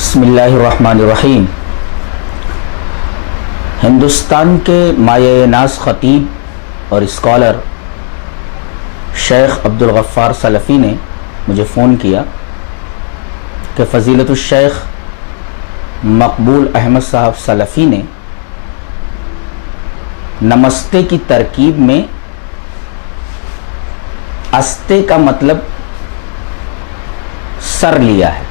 बिस्मिल्लाहिर्रहमानिर्रहीम। हिंदुस्तान के माये नाज ख़तीब और स्कॉलर शेख अब्दुल गफ़्फ़ार सलफ़ी ने मुझे फ़ोन किया कि फ़ज़ीलतुश शेख मकबूल अहमद साहब सलफ़ी ने नमस्ते की तरकीब में अस्ते का मतलब सर लिया है।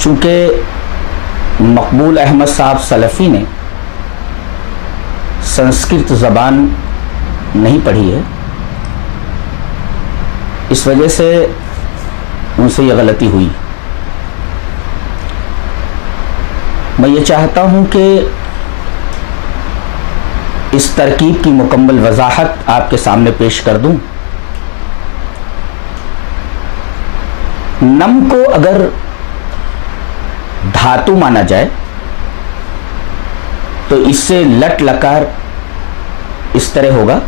चूंकि मकबूल अहमद साहब सलफ़ी ने संस्कृत ज़बान नहीं पढ़ी है, इस वजह से उनसे यह गलती हुई। मैं ये चाहता हूँ कि इस तरकीब की मुकम्मल वजाहत आपके सामने पेश कर दूँ। नम को अगर धातु माना जाए तो इससे लट लकार इस तरह होगा,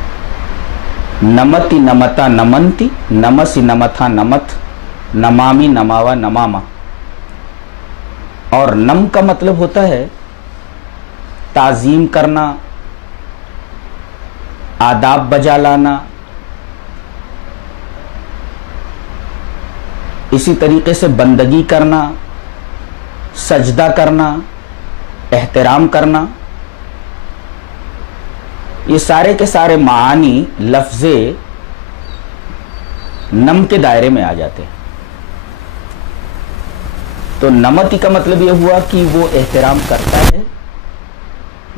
नमति नमता नमंती, नमसी नमथा नमथ, नमामि नमावा नमामा। और नम का मतलब होता है ताजीम करना, आदाब बजा लाना। इसी तरीके से बंदगी करना, सजदा करना, एहतराम करना, ये सारे के सारे मानी लफ्ज़े नम के दायरे में आ जाते हैं। तो नमति का मतलब यह हुआ कि वो एहतराम करता है,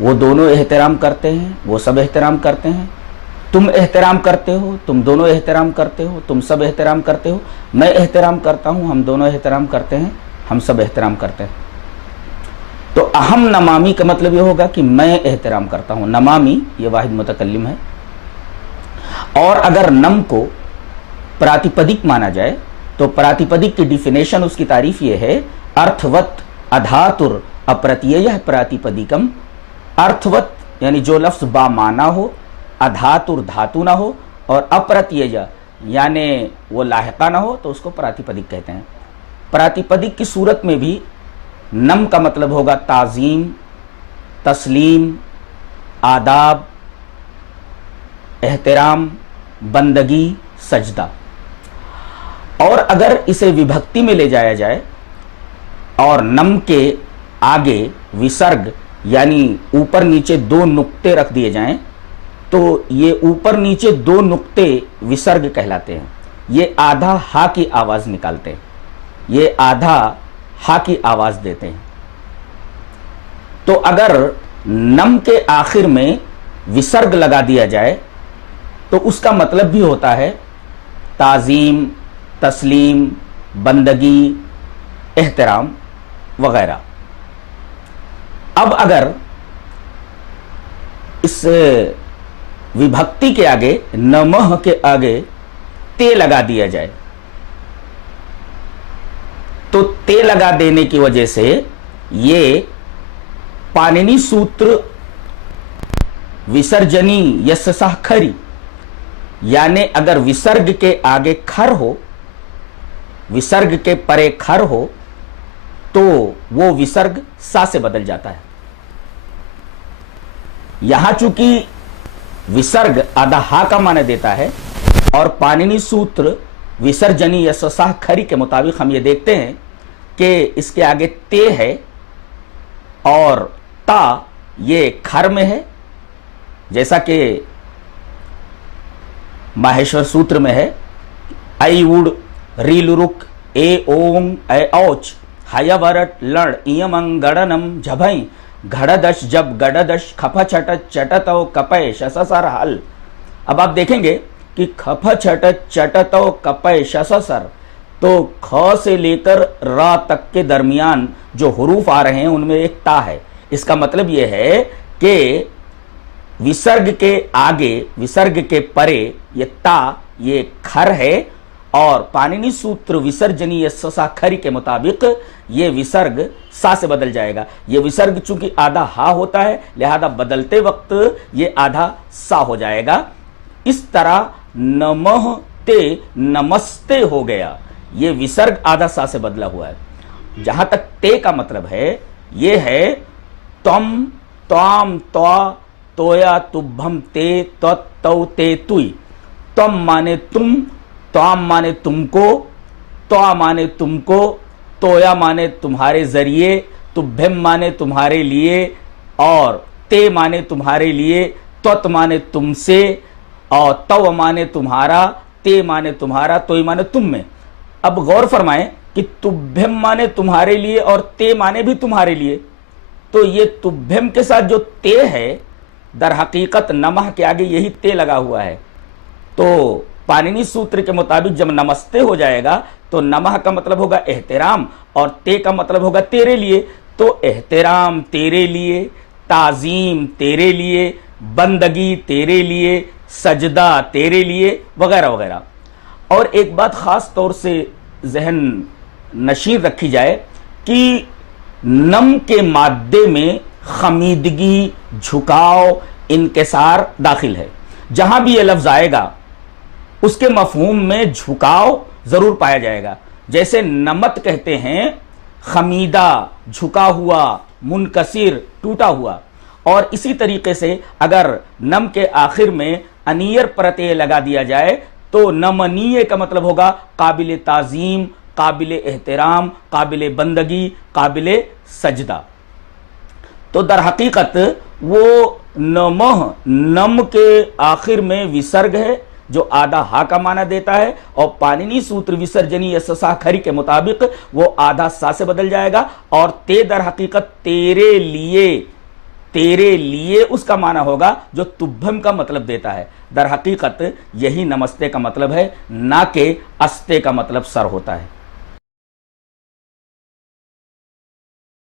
वो दोनों एहतराम करते हैं, वो सब एहतराम करते हैं। तुम एहतराम करते हो, तुम दोनों एहतराम करते हो, तुम सब एहतराम करते हो, मैं एहतराम करता हूं, हम दोनों एहतराम करते हैं, हम सब एहतराम करते हैं। तो अहम नमामी का मतलब यह होगा कि मैं एहतराम करता हूं। नमामी ये वाहिद मुतकल्लिम है। और अगर नम को प्रातिपदिक माना जाए तो प्रातिपदिक की डिफिनेशन, उसकी तारीफ यह है, अर्थवत अधातुर अप्रत्यय प्रातिपदिकम। अर्थवत यानी जो लफ्ज बामाना हो, अधातुर धातु ना हो, और अप्रत्यय यानी वो लाहिका ना हो, तो उसको प्रातिपदिक कहते हैं। प्रातिपदिक की सूरत में भी नम का मतलब होगा ताजीम, तस्लीम, आदाब, एहतराम, बंदगी, सजदा। और अगर इसे विभक्ति में ले जाया जाए और नम के आगे विसर्ग यानी ऊपर नीचे दो नुक्ते रख दिए जाएं, तो ये ऊपर नीचे दो नुक्ते विसर्ग कहलाते हैं। ये आधा हा की आवाज निकालते हैं, ये आधा हा की आवाज देते हैं। तो अगर नम के आखिर में विसर्ग लगा दिया जाए तो उसका मतलब भी होता है ताजीम, तस्लीम, बंदगी, एहतराम वगैरह। अब अगर इस विभक्ति के आगे, नमः के आगे ते लगा दिया जाए, तो ते लगा देने की वजह से ये पाणिनि सूत्र विसर्जनी यस्सा खरी, यानी अगर विसर्ग के आगे खर हो, विसर्ग के परे खर हो, तो वो विसर्ग सा से बदल जाता है। यहां चूंकि विसर्ग आधा हा का माने देता है और पाणिनि सूत्र विसर्जनी यस्सा खरी के मुताबिक हम ये देखते हैं कि इसके आगे ते है और ता ये खर में है, जैसा कि माहेश्वर सूत्र में है, आई उड़ रीलुरुक ए ओंग ए औच हयवरट लड़ इयमंग गड़नम झभई घड़दश जब गड़दश खफ छट चटतो कपय शससर हल। अब आप देखेंगे कि खफ छट चटतो कपय शससर, तो ख से लेकर रा तक के दरमियान जो हुरूफ आ रहे हैं उनमें एक ता है। इसका मतलब यह है कि विसर्ग के आगे, विसर्ग के परे ये ता, ये खर है, और पाणिनि सूत्र विसर्जनीय ससा खरी के मुताबिक ये विसर्ग सा से बदल जाएगा। ये विसर्ग चूंकि आधा हा होता है, लिहाजा बदलते वक्त ये आधा सा हो जाएगा। इस तरह नमः ते नमस्ते हो गया। ये विसर्ग आधा सा से बदला हुआ है। जहां तक ते का मतलब है, ये है त्वम, त्वाम, त्वा, तोया, तुभ्यम, ते, त्वत्, तौ, ते, तुई। त्वम माने तुम, त्वाम माने तुमको, त्वा माने तुमको, तोया माने तुम्हारे जरिए, तुभ्यम माने तुम्हारे लिए, और ते माने तुम्हारे लिए, त्वत् माने तुमसे, और तव माने तुम्हारा, ते माने तुम्हारा, तोय माने तुम में। अब गौर फरमाएं कि तुभ्यम माने तुम्हारे लिए और ते माने भी तुम्हारे लिए। तो ये तुभ्यम के साथ जो ते है, दर हकीकत नमः के आगे यही ते लगा हुआ है। तो पाणिनि सूत्र के मुताबिक जब नमस्ते हो जाएगा तो नमः का मतलब होगा एहतराम और ते का मतलब होगा तेरे लिए। तो एहतराम तेरे लिए, ताजीम तेरे लिए, बंदगी तेरे लिए, सजदा तेरे लिए, वगैरह वगैरह। और एक बात खास तौर से जहन नशीर रखी जाए कि नम के मादे में खमीदगी, झुकाव, इनकिसार दाखिल है। जहां भी यह लफ्ज आएगा उसके मफहूम में झुकाव जरूर पाया जाएगा। जैसे नमत कहते हैं खमीदा, झुका हुआ, मुनकसिर, टूटा हुआ। और इसी तरीके से अगर नम के आखिर में अनियर प्रत्यय लगा दिया जाए तो नमनीय का मतलब होगा काबिल ताजीम, काबिल एहतराम, काबिल बंदगी, काबिल सजदा। तो दर हकीकत वो नमः, नम के आखिर में विसर्ग है जो आधा हा का माना देता है, और पाणिनि सूत्र विसर्जनीय ससा खरी के मुताबिक वो आधा सा से बदल जाएगा। और ते दर हकीकत तेरे लिए, तेरे लिए उसका माना होगा जो तुभ्यम का मतलब देता है। दर हकीकत यही नमस्ते का मतलब है, ना कि अस्ते का मतलब सर होता है।